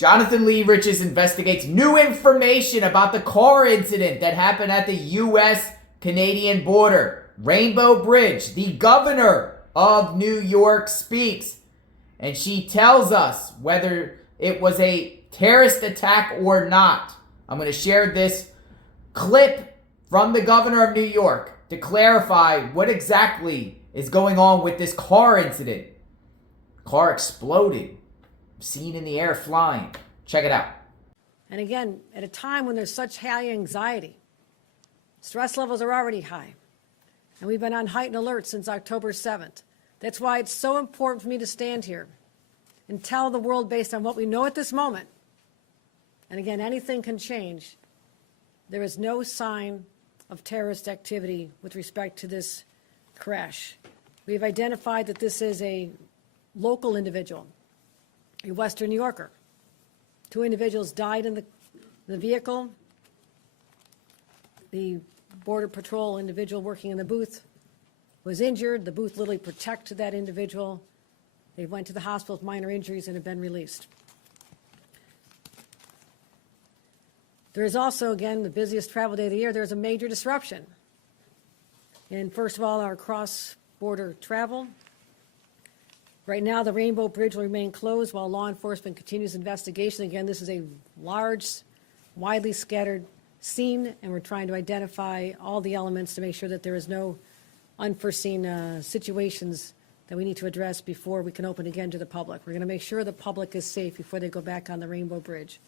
Jonathan Lee Riches investigates new information about the car incident that happened at the U.S.-Canadian border. Rainbow Bridge, the governor of New York, speaks, and she tells us whether it was a terrorist attack or not. I'm going to share this clip from the governor of New York to clarify what exactly is going on with this car incident. Car exploded, seen in the air flying. Check it out. And again, at a time when there's such high anxiety, stress levels are already high, and we've been on heightened alert since October 7th. That's why it's so important for me to stand here and tell the world, based on what we know at this moment, and again, anything can change, there is no sign of terrorist activity with respect to this crash. We've identified that this is a local individual, a Western New Yorker. 2 individuals died in the vehicle. The Border Patrol individual working in the booth was injured. The booth literally protected that individual. They went to the hospital with minor injuries and have been released. There is also, again, the busiest travel day of the year, there's a major disruption in, first of all, our cross-border travel. Right now, the Rainbow Bridge will remain closed while law enforcement continues investigation. Again, this is a large, widely scattered scene, and we're trying to identify all the elements to make sure that there is no unforeseen situations that we need to address before we can open again to the public. We're going to make sure the public is safe before they go back on the Rainbow Bridge.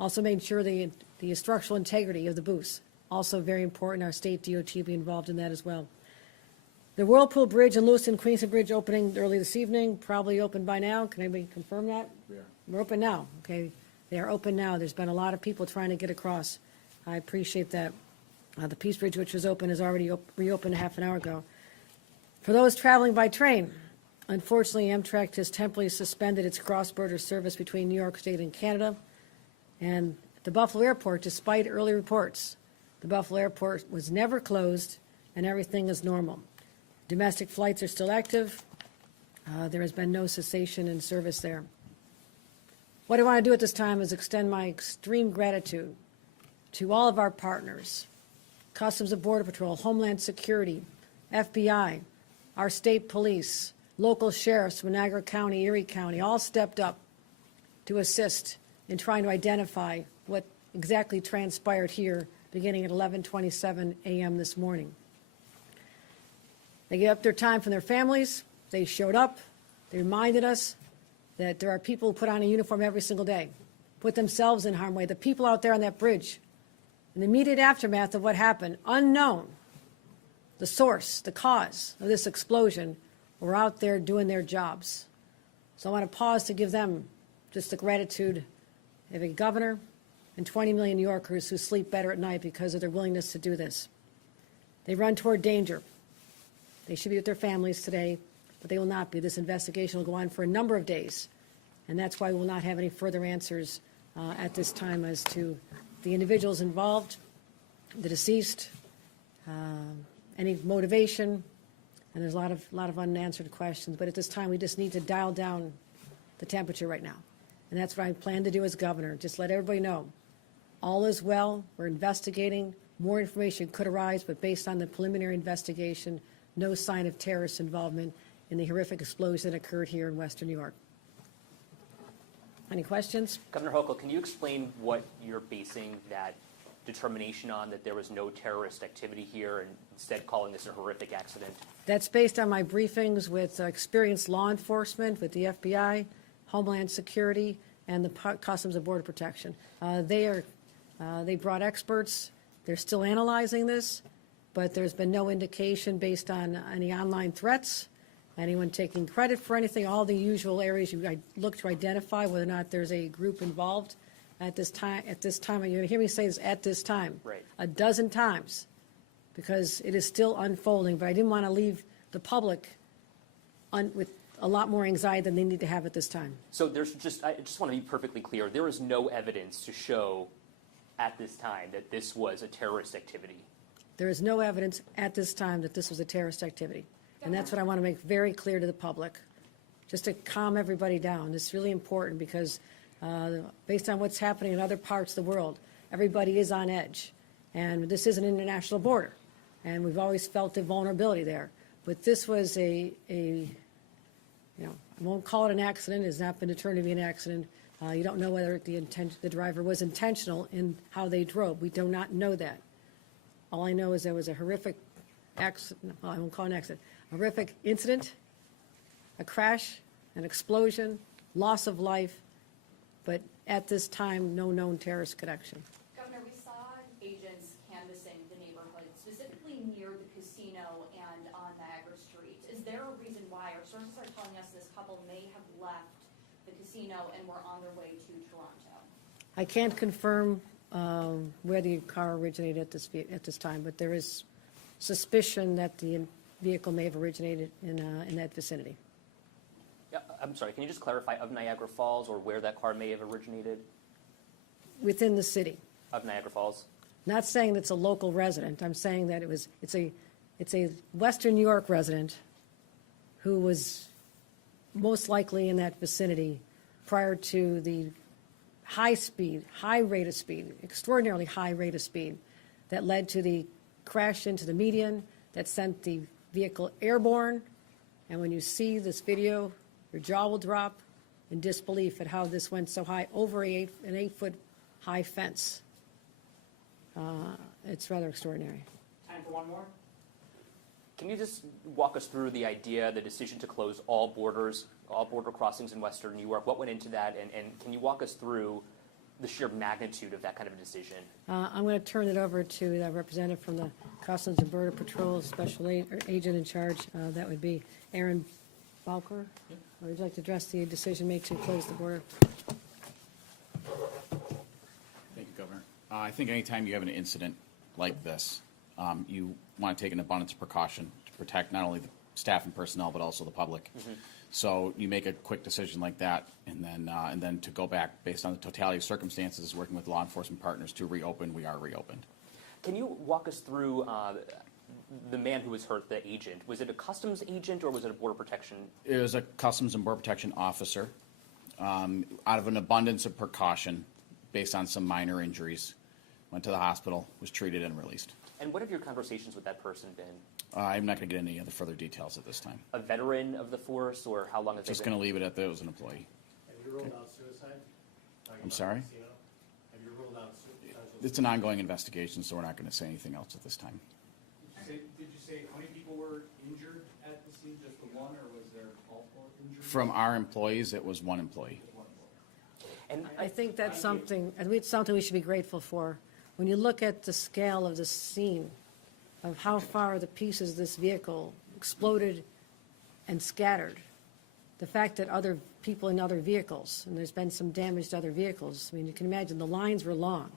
Also make sure the structural integrity of the booths, also very important. Our state DOT will be involved in that as well. The Whirlpool Bridge and Lewiston Queenston Bridge opening early this evening, probably open by now. Can anybody confirm that? Yeah. We're open now, okay? They are open now. There's been a lot of people trying to get across. I appreciate that. The Peace Bridge, which was open, is already reopened a half an hour ago. For those traveling by train, unfortunately, Amtrak has temporarily suspended its cross-border service between New York State and Canada. And the Buffalo Airport, despite early reports, the Buffalo Airport was never closed and everything is normal. Domestic flights are still active. There has been no cessation in service there. What I want to do at this time is extend my extreme gratitude to all of our partners, Customs and Border Patrol, Homeland Security, FBI, our state police, local sheriffs, Niagara County, Erie County, all stepped up to assist in trying to identify what exactly transpired here beginning at 11:27 a.m. this morning. They gave up their time from their families. They showed up. They reminded us that there are people who put on a uniform every single day, put themselves in harm's way. The people out there on that bridge, in the immediate aftermath of what happened, unknown, the source, the cause of this explosion, were out there doing their jobs. So I want to pause to give them just the gratitude of a governor and 20 million New Yorkers who sleep better at night because of their willingness to do this. They run toward danger. They should be with their families today, but they will not be. This investigation will go on for a number of days, and that's why we will not have any further answers at this time as to the individuals involved, the deceased, any motivation, and there's a lot of unanswered questions. But at this time, we just need to dial down the temperature right now, and that's what I plan to do as governor. Just let everybody know all is well. We're investigating. More information could arise, but based on the preliminary investigation, no sign of terrorist involvement in the horrific explosion that occurred here in Western New York. Any questions? Governor Hochul, can you explain what you're basing that determination on, that there was no terrorist activity here, and instead calling this a horrific accident? That's based on my briefings with experienced law enforcement, with the FBI, Homeland Security, and the Customs and Border Protection. They brought experts. They're still analyzing this, but there's been no indication based on any online threats, anyone taking credit for anything, all the usual areas you look to identify whether or not there's a group involved. At this time, you're going to hear me say this at this time, right, a dozen times, because it is still unfolding, but I didn't want to leave the public with a lot more anxiety than they need to have at this time. So I just want to be perfectly clear, there is no evidence to show at this time that this was a terrorist activity. There is no evidence at this time that this was a terrorist activity. And that's what I want to make very clear to the public, just to calm everybody down. It's really important because based on what's happening in other parts of the world. Everybody is on edge. And this is an international border. And we've always felt the vulnerability there. But this was I won't call it an accident. It has not been determined to be an accident. You don't know whether the driver was intentional in how they drove. We do not know that. All I know is there was a horrific accident. Well, I won't call it an accident. A horrific incident, a crash, an explosion, loss of life, but at this time, no known terrorist connection. Governor, we saw agents canvassing the neighborhood, specifically near the casino and on Niagara Street. Is there a reason why? Our sources are telling us this couple may have left the casino and were on their way to Toronto. I can't confirm where the car originated at this time, but there is suspicion that the vehicle may have originated in that vicinity. Yeah, I'm sorry, can you just clarify of Niagara Falls or where that car may have originated? Within the city. Of Niagara Falls? Not saying it's a local resident. I'm saying that it's a Western New York resident who was most likely in that vicinity prior to the high rate of speed, extraordinarily high rate of speed that led to the crash into the median that sent the vehicle airborne. And when you see this video, your jaw will drop in disbelief at how this went so high over an 8-foot high fence. It's rather extraordinary. Time for one more. Can you just walk us through the idea, the decision to close all border crossings in Western New York? What went into that, and can you walk us through the sheer magnitude of that kind of a decision? I'm going to turn it over to the representative from the Customs and Border Patrol Special Agent in charge. That would be Aaron Balker. Would you like to address the decision made to close the border? Thank you, Governor. I think anytime you have an incident like this, you want to take an abundance of precaution to protect not only the staff and personnel, but also the public. Mm-hmm. So you make a quick decision like that, and then to go back based on the totality of circumstances, working with law enforcement partners to reopen, we are reopened. Can you walk us through the man who was hurt, the agent? Was it a customs agent or was it a border protection? It was a Customs and Border Protection officer. Out of an abundance of precaution, based on some minor injuries, went to the hospital, was treated and released. And what have your conversations with that person been? I'm not going to get into any other further details at this time. A veteran of the force, or how long has Just they been? going to leave it at that. It was an employee. Have you ruled out suicide? I'm sorry? Have you ruled out suicide? It's an ongoing investigation, so we're not going to say anything else at this time. Did you say how many people were injured at the scene? Just the one, or was there multiple injuries? From our employees, it was one employee. And I think that's something, and it's something we should be grateful for. When you look at the scale of the scene, of how far the pieces of this vehicle exploded and scattered, the fact that other people in other vehicles, and there's been some damage to other vehicles, I mean, you can imagine the lines were long,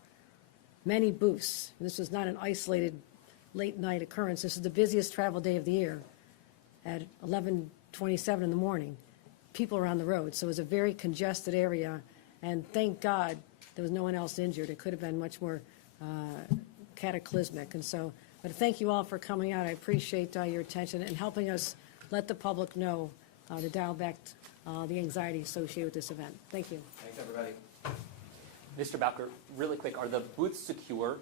many booths. This was not an isolated late-night occurrence. This is the busiest travel day of the year at 11:27 in the morning. People are on the road, so it was a very congested area, and thank God there was no one else injured. It could have been much more cataclysmic. And so, but thank you all for coming out. I appreciate your attention and helping us let the public know to dial back the anxiety associated with this event. Thank you. thanks, everybody. Mr. Bowker, really quick, are the booths secure?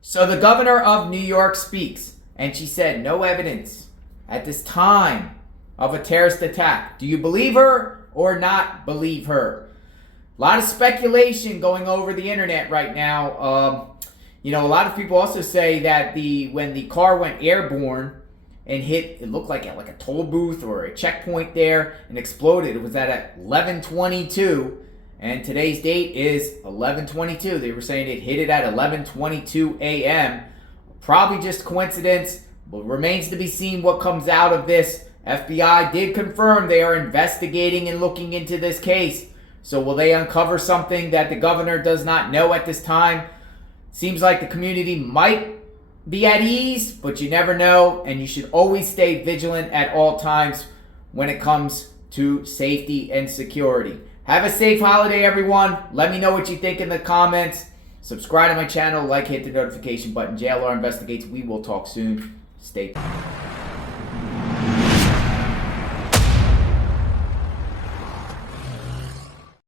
So the governor of New York speaks, and she said no evidence at this time of a terrorist attack. Do you believe her or not believe her? A lot of speculation going over the internet right now. A lot of people also say that when the car went airborne and hit, it looked like a toll booth or a checkpoint there and exploded. It was at 11:22. And today's date is 11:22. They were saying it hit it at 11:22 a.m. Probably just coincidence, but remains to be seen what comes out of this. FBI did confirm they are investigating and looking into this case. So will they uncover something that the governor does not know at this time? Seems like the community might be at ease, but you never know. And you should always stay vigilant at all times when it comes to safety and security. Have a safe holiday, everyone. Let me know what you think in the comments. Subscribe to my channel, hit the notification button. JLR Investigates. We will talk soon. Stay tuned.